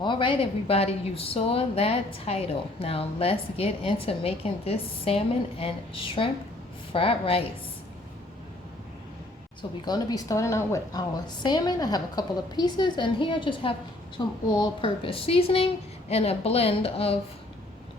All right, everybody, you saw that title. Now let's get into making this salmon and shrimp fried rice. So we're going to be starting out with our salmon. I have a couple of pieces, and here I just have some all-purpose seasoning and a blend of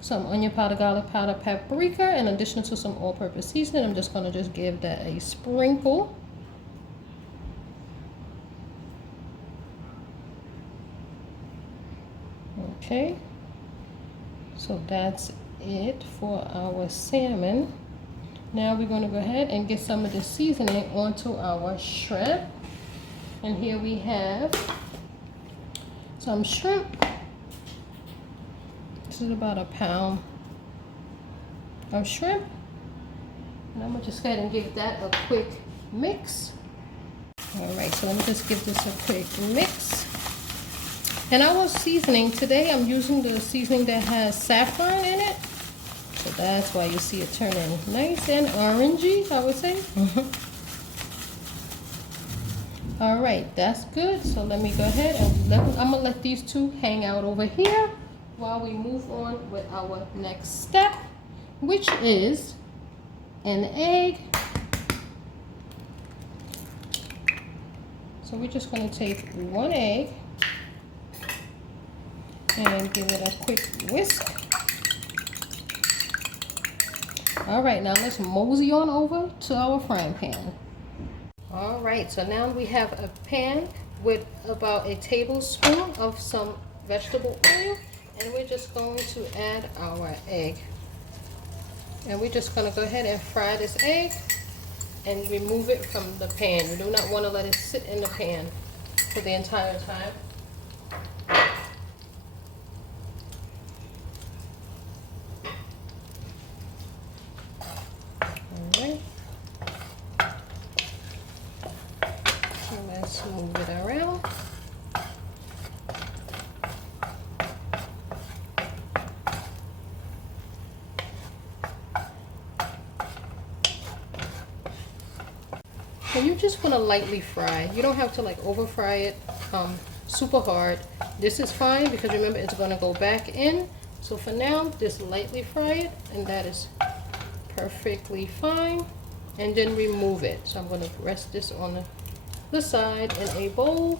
some onion powder, garlic powder, paprika, in addition to some all-purpose seasoning. I'm just going to just give that a sprinkle. Okay, so that's it for our salmon. Now we're going to go ahead and get some of the seasoning onto our shrimp. And here we have some shrimp. This is about a pound of shrimp. And I'm going to just go ahead and give that a quick mix. All right, so let me just give this a quick mix. And our seasoning today, I'm using the seasoning that has saffron in it. So that's why you see it turning nice and orangey, I would say. All right, that's good. So let me go ahead and I'm gonna let these two hang out over here while we move on with our next step, which is an egg. So we're just gonna take one egg and give it a quick whisk. All right, now let's mosey on over to our frying pan. All right, so now we have a pan with about a tablespoon of some vegetable oil, and we're just going to add our egg. And we're just going to go ahead and fry this egg and remove it from the pan. We do not want to let it sit in the pan for the entire time. Let's move it around. And you just want to lightly fry. You don't have to like over fry it super hard. This is fine because remember it's going to go back in. So for now, just lightly fry it, and that is perfectly fine. And then remove it. So I'm going to rest this on the side in a bowl.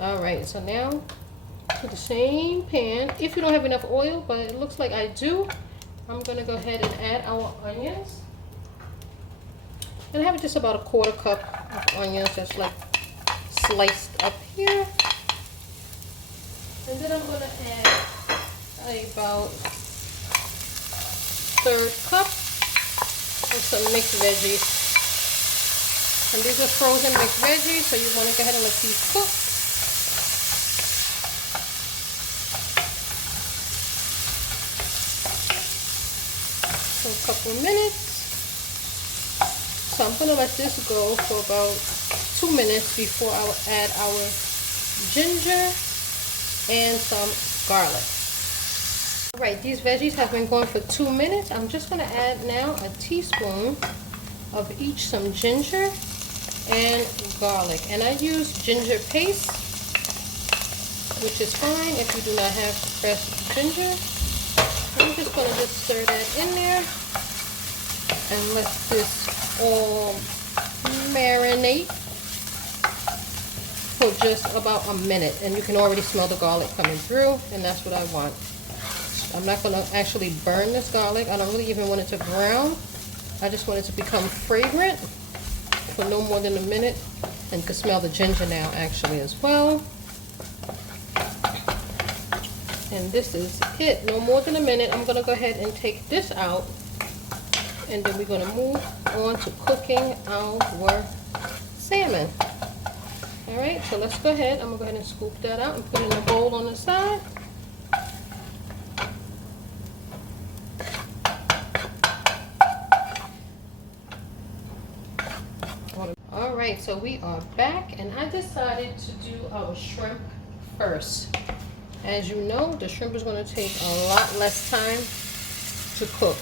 All right, so now to the same pan, if you don't have enough oil, but it looks like I do, I'm gonna go ahead and add our onions. And I have just about a quarter cup of onions just like sliced up here. And then I'm gonna add about third cup of some mixed veggies. And these are frozen mixed veggies, so you want to go ahead and let these cook. For a couple of minutes. So I'm going to let this go for about 2 minutes before I will add our ginger and some garlic. Alright, these veggies have been going for 2 minutes. I'm just going to add now a teaspoon of each some ginger and garlic, and I use ginger paste, which is fine if you do not have fresh ginger. I'm just going to stir that in there and let this all marinate for just about a minute, and you can already smell the garlic coming through, and that's what I want. I'm not going to actually burn this garlic. I don't really even want it to brown. I just want it to become fragrant for no more than a minute, and you can smell the ginger now actually as well. And this is it, no more than a minute. I'm going to go ahead and take this out, and then we're going to move on to cooking our salmon. Alright, so let's go ahead. I'm going to go ahead and scoop that out and put it in a bowl on the side. Alright, so we are back, and I decided to do our shrimp first. As you know, the shrimp is going to take a lot less time to cook.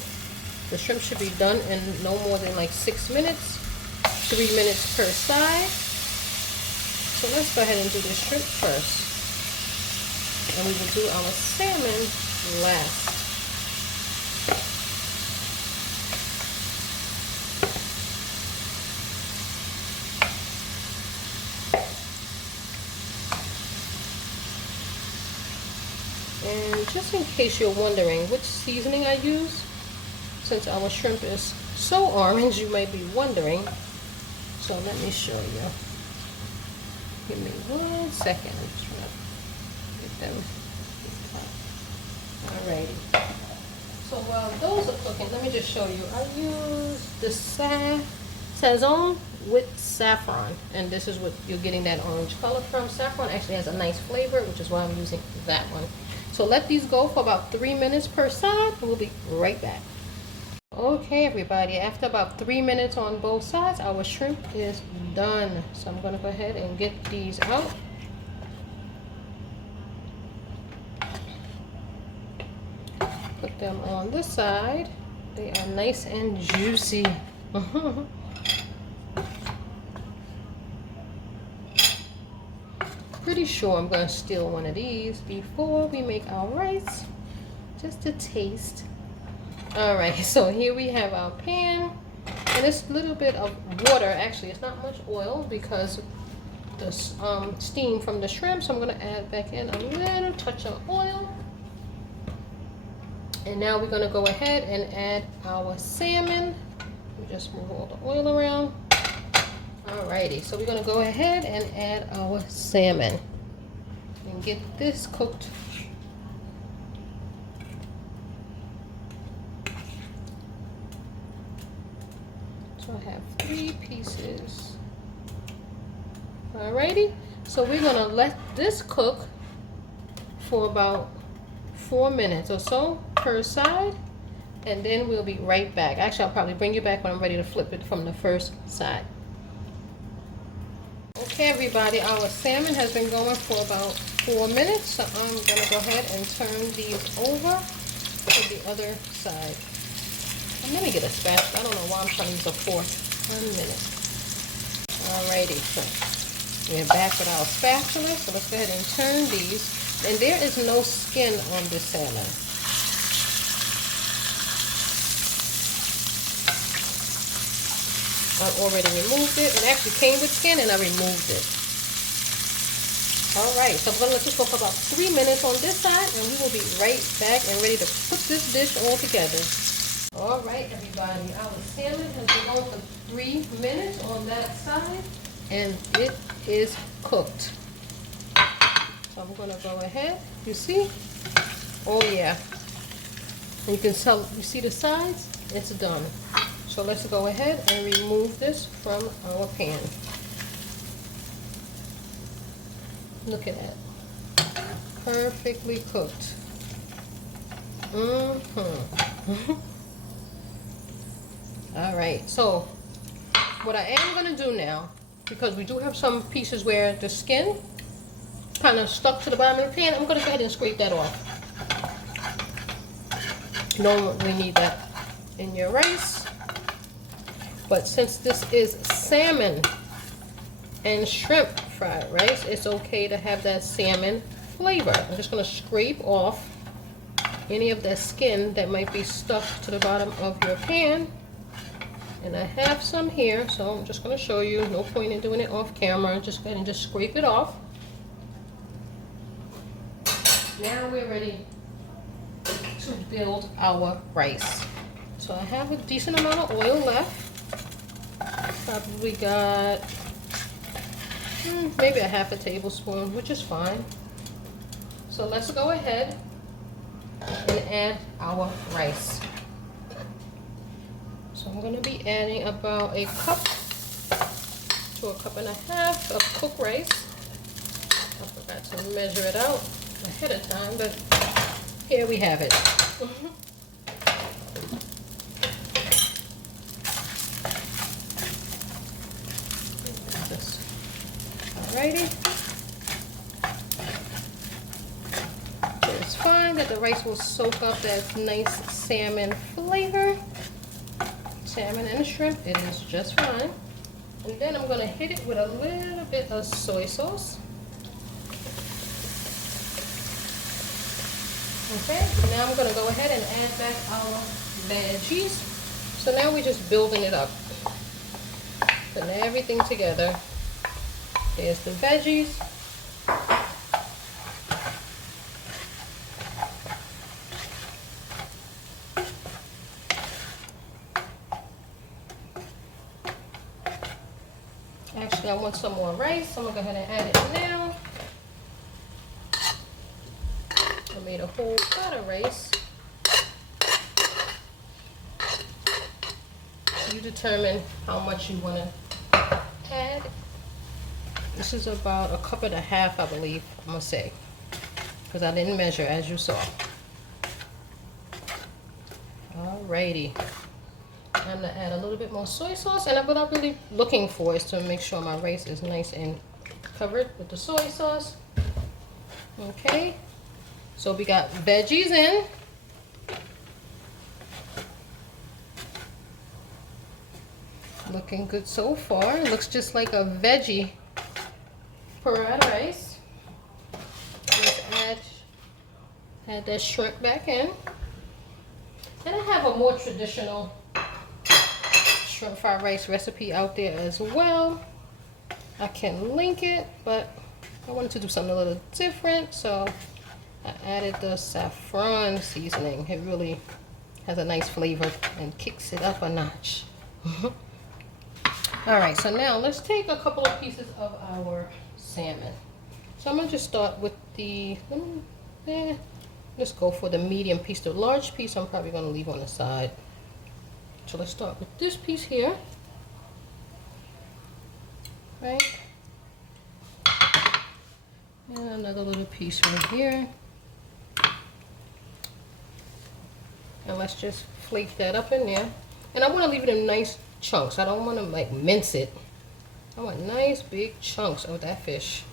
The shrimp should be done in no more than like 6 minutes, 3 minutes per side. So So let's go ahead and do the shrimp first. And we will do our salmon last. And just in case you're wondering which seasoning I use, since our shrimp is so orange, you might be wondering. So let me show you. Give me 1 second. I'm just trying to get them. Alrighty. So while those are cooking, let me just show you. I use the Sazon with saffron, and this is what you're getting that orange color from. Saffron actually has a nice flavor, which is why I'm using that one. So let these go for about 3 minutes per side, and we'll be right back. Okay, everybody, after about 3 minutes on both sides, our shrimp is done. So I'm going to go ahead and get these out. Put them on this side. They are nice and juicy. Pretty sure I'm going to steal one of these before we make our rice, just to taste. Alright, so here we have our pan, and it's a little bit of water. Actually, it's not much oil because the steam from the shrimp, so I'm going to add back in a little touch of oil. And now we're going to go ahead and add our salmon. We just move all the oil around. Alrighty, so we're going to go ahead and add our salmon and get this cooked. So I have 3 pieces. Alrighty, so we're going to let this cook for about 4 minutes or so per side, and then we'll be right back. Actually, I'll probably bring you back when I'm ready to flip it from the first side. Okay, everybody, our salmon has been going for about 4 minutes, so I'm going to go ahead and turn these over to the other side. And let me get a spatula. I don't know why I'm trying to use a fork. 1 minute. Alrighty, so we're back with our spatula, so let's go ahead and turn these. And there is no skin on this salmon. I already removed it. It actually came with skin and I removed it. Alright, so I'm going to let this go for about 3 minutes on this side, and we will be right back and ready to put this dish all together. Alright, everybody, our salmon has been on for 3 minutes on that side, and it is cooked. So I'm going to go ahead, you see? Oh yeah. And you can tell, you see the sides? It's done. So let's go ahead and remove this from our pan. Look at that. Perfectly cooked. Alright, so what I am going to do now, because we do have some pieces where the skin kind of stuck to the bottom of the pan, I'm going to go ahead and scrape that off. You don't really need that in your rice. But since this is salmon and shrimp fried rice, it's okay to have that salmon flavor. I'm just going to scrape off any of that skin that might be stuck to the bottom of your pan. And I have some here, so I'm just going to show you. No point in doing it off camera. Just go ahead and just scrape it off. Now we're ready to build our rice. So I have a decent amount of oil left. Probably got maybe a half a tablespoon, which is fine. So let's go ahead and add our rice. So I'm going to be adding about a cup to a cup and a half of cooked rice. I forgot to measure it out ahead of time, but here we have it. Alrighty. It's fine that the rice will soak up that nice salmon flavor. Salmon and shrimp, it is just fine. And then I'm gonna hit it with a little bit of soy sauce. Okay, now I'm gonna go ahead and add back our veggies. So now we're just building it up. Putting everything together. There's the veggies. Actually, I want some more rice, so I'm gonna go ahead and add it now. I made a whole pot of rice. You determine how much you want to add. This is about a cup and a half, I believe, I'm gonna say, because I didn't measure, as you saw. Alrighty. I'm gonna add a little bit more soy sauce, and what I'm really looking for is to make sure my rice is nice and covered with the soy sauce. Okay, so we got veggies in. Looking good so far. It looks just like a veggie fried rice. Let's add that shrimp back in. And I have a more traditional shrimp fried rice recipe out there as well. I can link it, but I wanted to do something a little different, so I added the saffron seasoning. It really has a nice flavor and kicks it up a notch. Alright, so now let's take a couple of pieces of our salmon. So I'm going to just start with the, let's go for the medium piece. The large piece I'm probably going to leave on the side. So let's start with this piece here. Right? And another little piece right here. And let's just flake that up in there. And I want to leave it in nice chunks. I don't want to like mince it. I want nice big chunks of that fish.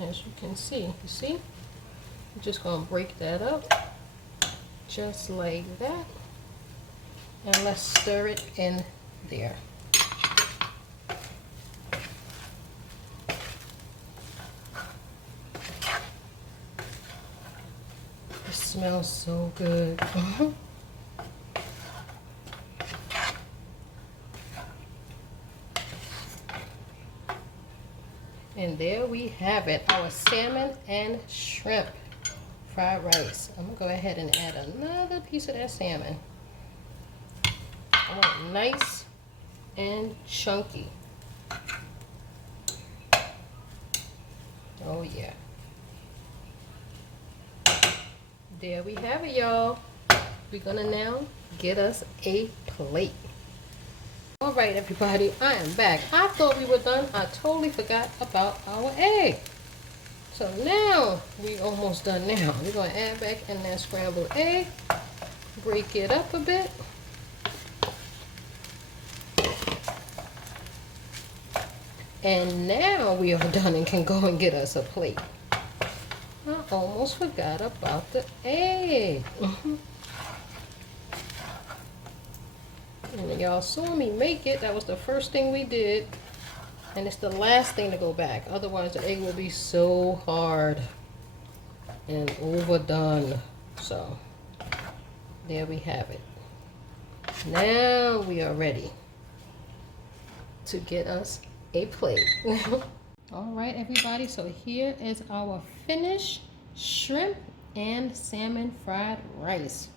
As you can see, I'm just going to break that up just like that. And let's stir it in there. It smells so good. And there we have it, our salmon and shrimp fried rice. I'm gonna go ahead and add another piece of that salmon. I want it nice and chunky. Oh yeah. There we have it, y'all. We're gonna now get us a plate. All right, everybody, I am back. I thought we were done. I totally forgot about our egg. So now we almost done now. We're gonna add back in that scrambled egg, break it up a bit. And now we are done and can go and get us a plate. I almost forgot about the egg. And y'all saw me make it. That was the first thing we did. And it's the last thing to go back. Otherwise the egg will be so hard and overdone. So there we have it. Now we are ready to get us a plate. All right, everybody, so here is our finished shrimp and salmon fried rice.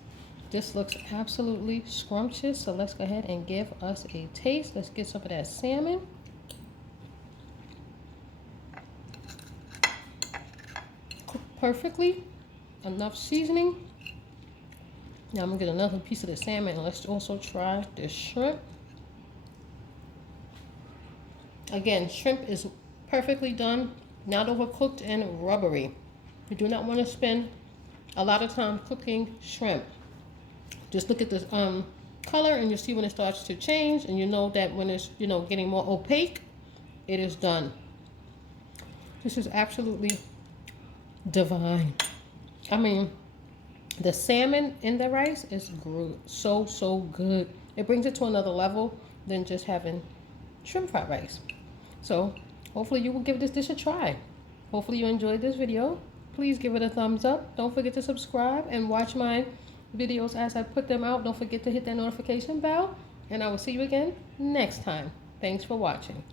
This looks absolutely scrumptious, so let's go ahead and give us a taste. Let's get some of that salmon. Cooked perfectly, enough seasoning. Now I'm gonna get another piece of the salmon, and let's also try the shrimp. Again, shrimp is perfectly done, not overcooked and rubbery. You do not want to spend a lot of time cooking shrimp. Just look at the color and you see when it starts to change, and you know that when it's, you know, getting more opaque, it is done. This is absolutely divine. I mean, the salmon in the rice is so good. it brings it to another level than just having shrimp fried rice. So hopefully you will give this dish a try. Hopefully you enjoyed this video. Please give it a thumbs up. Don't forget to subscribe and watch my videos as I put them out. Don't forget to hit that notification bell, and I will see you again next time. Thanks for watching.